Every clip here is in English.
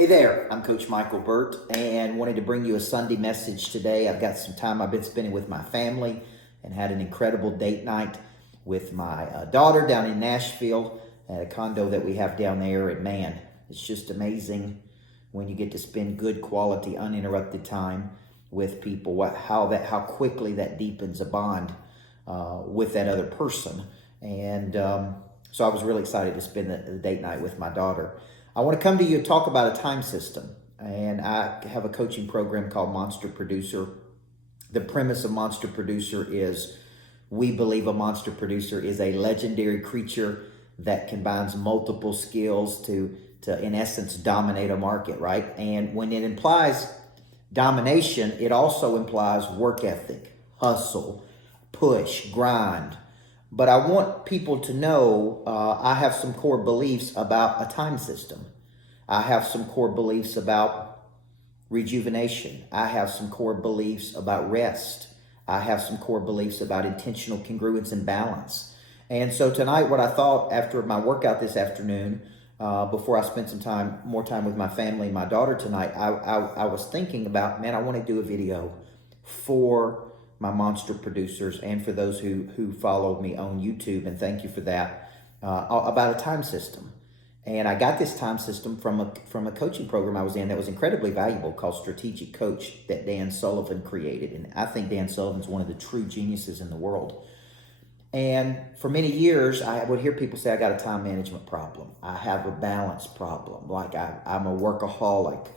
Hey there, I'm Coach Micheal Burt and wanted to bring you a Sunday message today. I've got some time I've been spending with my family and had an incredible date night with my daughter down in Nashville at a condo that we have down there. And man, it's just amazing when you get to spend good quality, uninterrupted time with people, how quickly that deepens a bond with that other person. And so I was really excited to spend the date night with my daughter. I want to come to you and talk about a time system. And I have a coaching program called Monster Producer. The premise of Monster Producer is we believe a monster producer is a legendary creature that combines multiple skills to in essence, dominate a market, right? And when it implies domination, it also implies work ethic, hustle, push, grind. But I want people to know I have some core beliefs about a time system. I have some core beliefs about rejuvenation. I have some core beliefs about rest. I have some core beliefs about intentional congruence and balance. And so tonight, what I thought after my workout this afternoon, before I spent some more time with my family and my daughter tonight, I was thinking about, man, I want to do a video for my monster producers and for those who follow me on YouTube, and thank you for that, about a time system. And I got this time system from a coaching program I was in that was incredibly valuable called Strategic Coach that Dan Sullivan created. And I think Dan Sullivan's one of the true geniuses in the world. And for many years, I would hear people say, I got a time management problem. I have a balance problem. Like I'm a workaholic.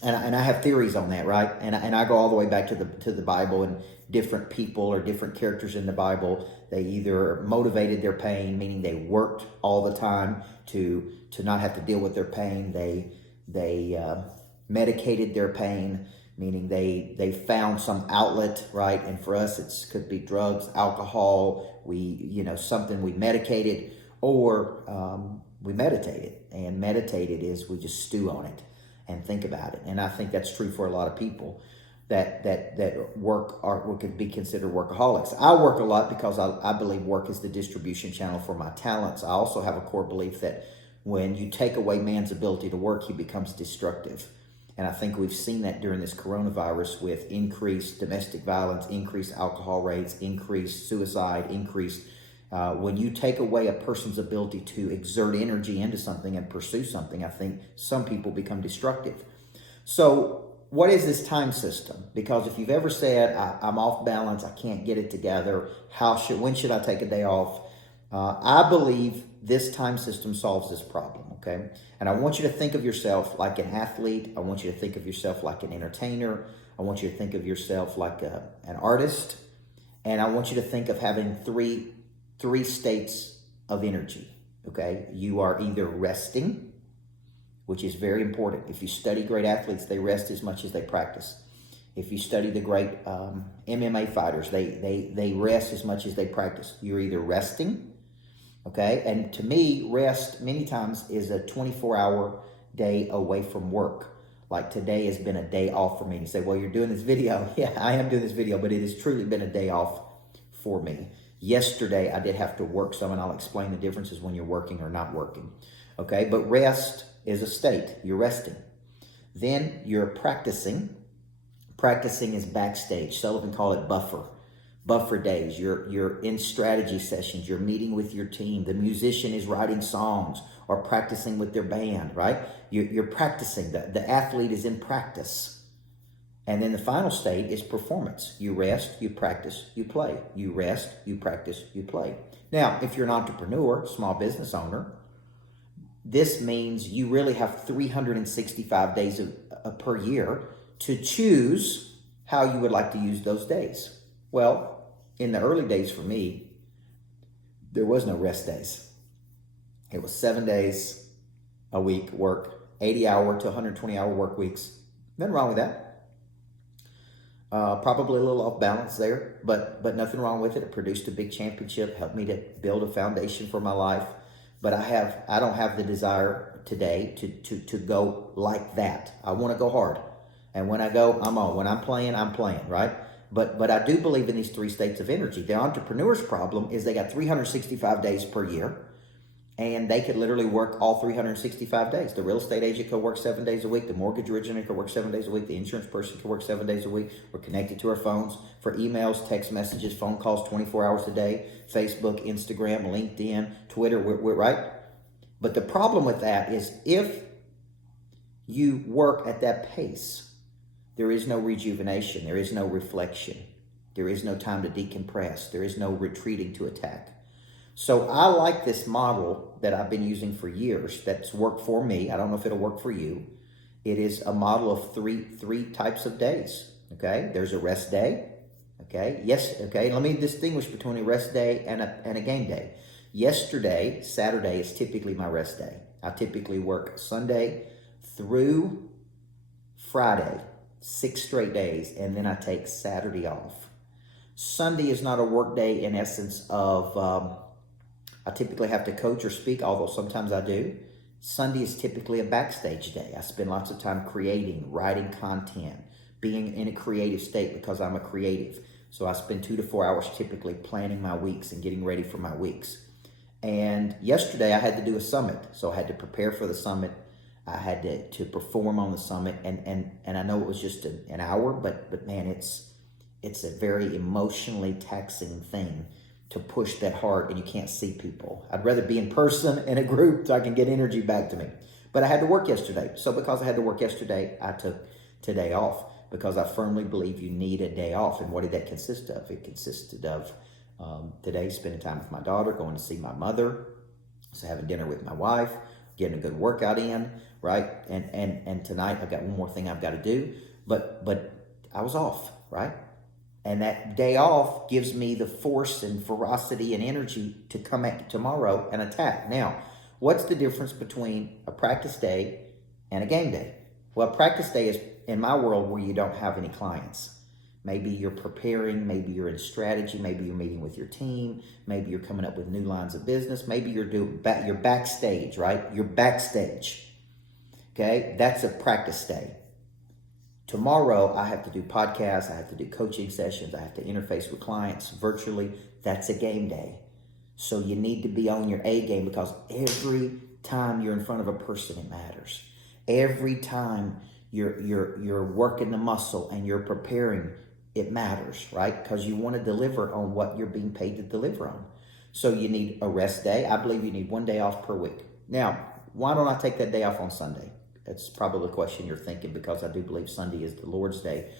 And I have theories on that, right? And I go all the way back to the Bible, and different people or different characters in the Bible, they either motivated their pain, meaning they worked all the time to not have to deal with their pain. They medicated their pain, meaning they found some outlet, right? And for us, it could be drugs, alcohol, something we medicated, or we meditated. And meditated is we just stew on it and think about it. And I think that's true for a lot of people that work or could be considered workaholics. I work a lot because I believe work is the distribution channel for my talents. I also have a core belief that when you take away man's ability to work, he becomes destructive. And I think we've seen that during this coronavirus with increased domestic violence, increased alcohol rates, increased suicide, when you take away a person's ability to exert energy into something and pursue something, I think some people become destructive. So what is this time system? Because if you've ever said, I'm off balance, I can't get it together, when should I take a day off? I believe this time system solves this problem, okay? And I want you to think of yourself like an athlete. I want you to think of yourself like an entertainer. I want you to think of yourself like an artist. And I want you to think of having three states of energy, okay? You are either resting, which is very important. If you study great athletes, they rest as much as they practice. If you study the great MMA fighters, they rest as much as they practice. You're either resting, okay? And to me, rest many times is a 24-hour day away from work. Like today has been a day off for me. You say, well, you're doing this video. Yeah, I am doing this video, but it has truly been a day off for me. Yesterday, I did have to work some, and I'll explain the differences when you're working or not working. Okay, but rest is a state. You're resting. Then you're practicing. Practicing is backstage. Sullivan called it buffer days. You're in strategy sessions. You're meeting with your team. The musician is writing songs or practicing with their band, right? You're practicing. The athlete is in practice. And then the final state is performance. You rest, you practice, you play. You rest, you practice, you play. Now, if you're an entrepreneur, small business owner, this means you really have 365 days per year to choose how you would like to use those days. Well, in the early days for me, there was no rest days. It was 7 days a week work, 80-hour to 120-hour work weeks. Nothing wrong with that. Probably a little off balance there, but nothing wrong with it. It produced a big championship, helped me to build a foundation for my life. But I don't have the desire today to go like that. I want to go hard. And when I go, I'm on. When I'm playing, right? But I do believe in these three states of energy. The entrepreneur's problem is they got 365 days per year. And they could literally work all 365 days. The real estate agent could work 7 days a week. The mortgage originator could work 7 days a week. The insurance person could work 7 days a week. We're connected to our phones for emails, text messages, phone calls 24 hours a day, Facebook, Instagram, LinkedIn, Twitter, we're right? But the problem with that is if you work at that pace, there is no rejuvenation. There is no reflection. There is no time to decompress. There is no retreating to attack. So I like this model that I've been using for years that's worked for me. I don't know if it'll work for you. It is a model of three types of days, okay? There's a rest day, okay? Yes, okay, let me distinguish between a rest day and a game day. Yesterday, Saturday, is typically my rest day. I typically work Sunday through Friday, 6 straight days, and then I take Saturday off. Sunday is not a work day in essence of... I typically have to coach or speak, although sometimes I do. Sunday is typically a backstage day. I spend lots of time creating, writing content, being in a creative state because I'm a creative. So I spend 2 to 4 hours typically planning my weeks and getting ready for my weeks. And yesterday I had to do a summit. So I had to prepare for the summit. I had to perform on the summit. And I know it was just an hour, but man, it's a very emotionally taxing thing to push that hard and you can't see people. I'd rather be in person in a group so I can get energy back to me. But I had to work yesterday. So because I had to work yesterday, I took today off because I firmly believe you need a day off. And what did that consist of? It consisted of today spending time with my daughter, going to see my mother, so having dinner with my wife, getting a good workout in, right? And tonight I've got one more thing I've got to do, but I was off, right? And that day off gives me the force and ferocity and energy to come at tomorrow and attack. Now, what's the difference between a practice day and a game day? Well, practice day is, in my world, where you don't have any clients. Maybe you're preparing, maybe you're in strategy, maybe you're meeting with your team, maybe you're coming up with new lines of business, maybe you're backstage, right? You're backstage, okay? That's a practice day. Tomorrow, I have to do podcasts, I have to do coaching sessions, I have to interface with clients virtually. That's a game day. So you need to be on your A game because every time you're in front of a person, it matters. Every time you're working the muscle and you're preparing, it matters, right? Because you want to deliver on what you're being paid to deliver on. So you need a rest day. I believe you need 1 day off per week. Now, why don't I take that day off on Sunday? That's probably the question you're thinking because I do believe Sunday is the Lord's Day.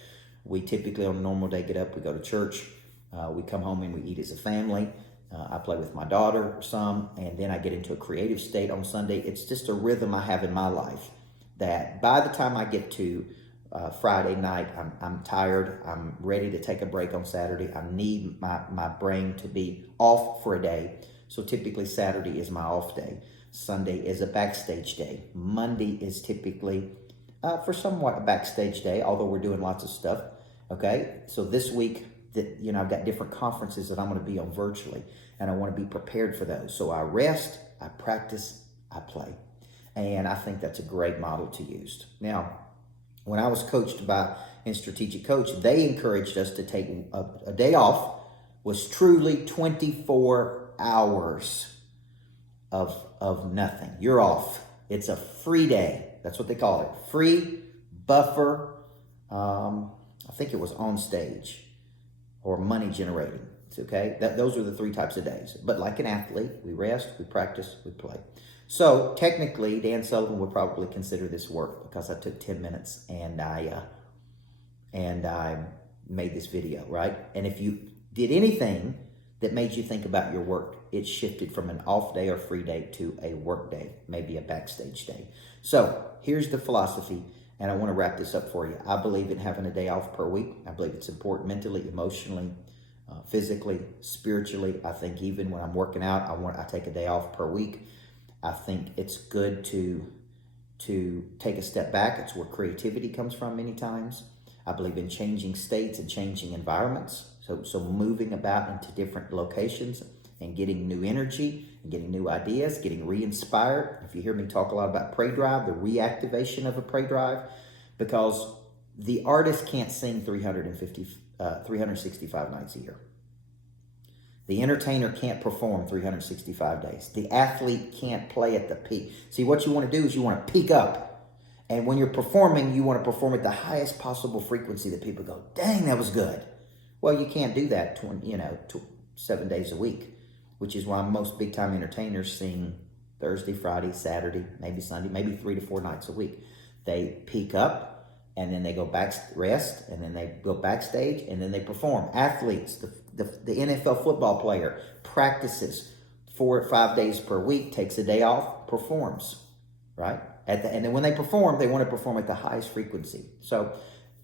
We typically on a normal day get up, we go to church, we come home and we eat as a family. I play with my daughter some, and then I get into a creative state on Sunday. It's just a rhythm I have in my life that by the time I get to Friday night, I'm tired. I'm ready to take a break on Saturday. I need my brain to be off for a day. So typically Saturday is my off day. Sunday is a backstage day. Monday is typically for somewhat a backstage day, although we're doing lots of stuff. Okay, so this week I've got different conferences that I'm going to be on virtually, and I want to be prepared for those. So I rest, I practice, I play, and I think that's a great model to use. Now, when I was coached in Strategic Coach, they encouraged us to take a day off. Was truly 24 hours of nothing. You're off. It's a free day. That's what they call it. Free, buffer, I think it was on stage, or money generating. It's okay. Those are the 3 types of days. But like an athlete, we rest, we practice, we play. So technically, Dan Sullivan would probably consider this work because I took 10 minutes and I made this video, right? And if you did anything that made you think about your work, it shifted from an off day or free day to a work day, maybe a backstage day. So here's the philosophy, and I want to wrap this up for you. I believe in having a day off per week. I believe it's important mentally, emotionally, physically, spiritually. I think even when I'm working out, I take a day off per week. I think it's good to take a step back. It's where creativity comes from many times. I believe in changing states and changing environments. So moving about into different locations and getting new energy and getting new ideas, getting re-inspired. If you hear me talk a lot about pray drive, the reactivation of a pray drive, because the artist can't sing 365 nights a year. The entertainer can't perform 365 days. The athlete can't play at the peak. See, what you want to do is you want to peak up. And when you're performing, you want to perform at the highest possible frequency that people go, dang, that was good. Well, you can't do that 7 days a week, which is why most big-time entertainers sing Thursday, Friday, Saturday, maybe Sunday, maybe 3 to 4 nights a week. They peak up, and then they go back, rest, and then they go backstage, and then they perform. Athletes, the NFL football player practices 4 or 5 days per week, takes a day off, performs, right? And then when they perform, they want to perform at the highest frequency. So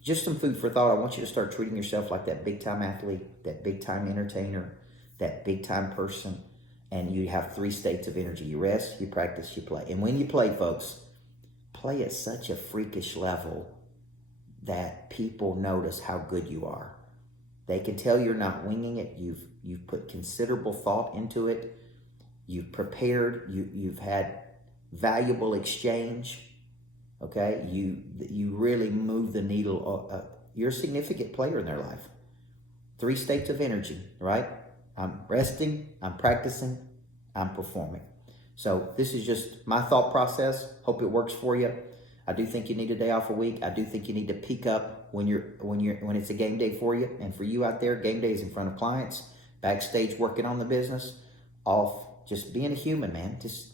just some food for thought. I want you to start treating yourself like that big-time athlete, that big-time entertainer, that big-time person, and you have 3 states of energy. You rest, you practice, you play. And when you play, folks, play at such a freakish level that people notice how good you are. They can tell you're not winging it. You've put considerable thought into it. You've prepared. You've had valuable exchange. Okay, you really move the needle. You're a significant player in their life. 3 states of energy, right? I'm resting, I'm practicing, I'm performing. So this is just my thought process. Hope it works for you. I do think you need a day off a week. I do think you need to peak up when it's a game day for you. And for you out there, game day is in front of clients, backstage working on the business, off just being a human, man. Just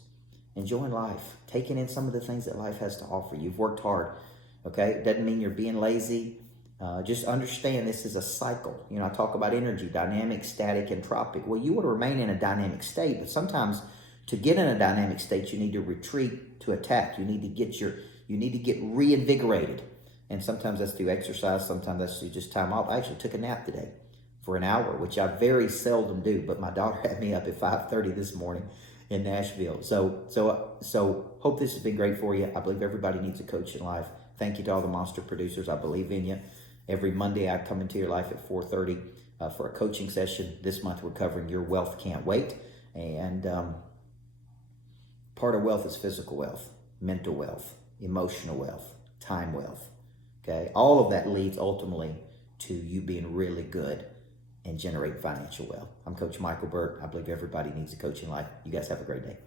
enjoying life, taking in some of the things that life has to offer. You've worked hard, okay? It doesn't mean you're being lazy. Just understand this is a cycle. I talk about energy, dynamic, static, entropic. Well, you want to remain in a dynamic state, but sometimes to get in a dynamic state, you need to retreat to attack. You need to get reinvigorated. And sometimes that's through exercise. Sometimes that's through just time off. I actually took a nap today for an hour, which I very seldom do, but my daughter had me up at 5:30 this morning in Nashville. So hope this has been great for you. I believe everybody needs a coach in life. Thank you to all the monster producers. I believe in you. Every Monday I come into your life at 4:30 for a coaching session. This month we're covering Your Wealth Can't Wait. And part of wealth is physical wealth, mental wealth, emotional wealth, time wealth. Okay, all of that leads ultimately to you being really good and generate financial wealth. I'm Coach Micheal Burt. I believe everybody needs a coach in life. You guys have a great day.